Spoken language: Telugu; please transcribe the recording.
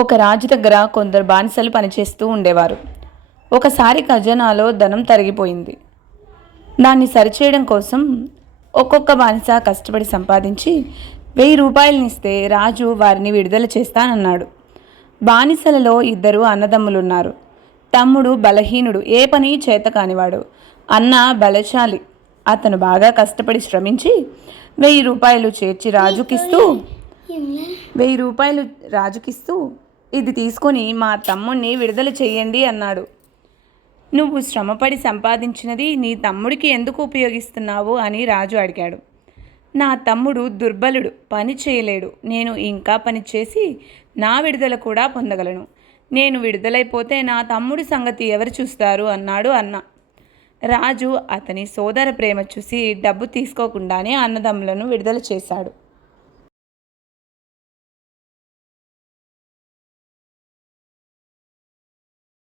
ఒక రాజు దగ్గర కొందరు బానిసలు పనిచేస్తూ ఉండేవారు. ఒకసారి ఖజానాలో ధనం తరిగిపోయింది. దాన్ని సరిచేయడం కోసం ఒక్కొక్క బానిస కష్టపడి సంపాదించి 1000 రూపాయలనిస్తే రాజు వారిని విడుదల చేస్తానన్నాడు. బానిసలలో ఇద్దరు అన్నదమ్ములున్నారు. తమ్ముడు బలహీనుడు, ఏ పని చేత కానివాడు. అన్న బలశాలి. అతను బాగా కష్టపడి శ్రమించి 1000 రూపాయలు చేర్చి రాజుకిస్తూ ఇది తీసుకొని మా తమ్ముణ్ణి విడుదల చెయ్యండి అన్నాడు. నువ్వు శ్రమపడి సంపాదించినది నీ తమ్ముడికి ఎందుకు ఉపయోగిస్తున్నావు అని రాజు అడిగాడు. నా తమ్ముడు దుర్బలుడు, పని చేయలేడు. నేను ఇంకా పని చేసి నా విడుదల కూడా పొందగలను. నేను విడుదలైపోతే నా తమ్ముడి సంగతి ఎవరు చూస్తారు అన్నాడు అన్న. రాజు అతని సోదర ప్రేమ చూసి డబ్బు తీసుకోకుండానే అన్నదమ్ములను విడుదల చేశాడు.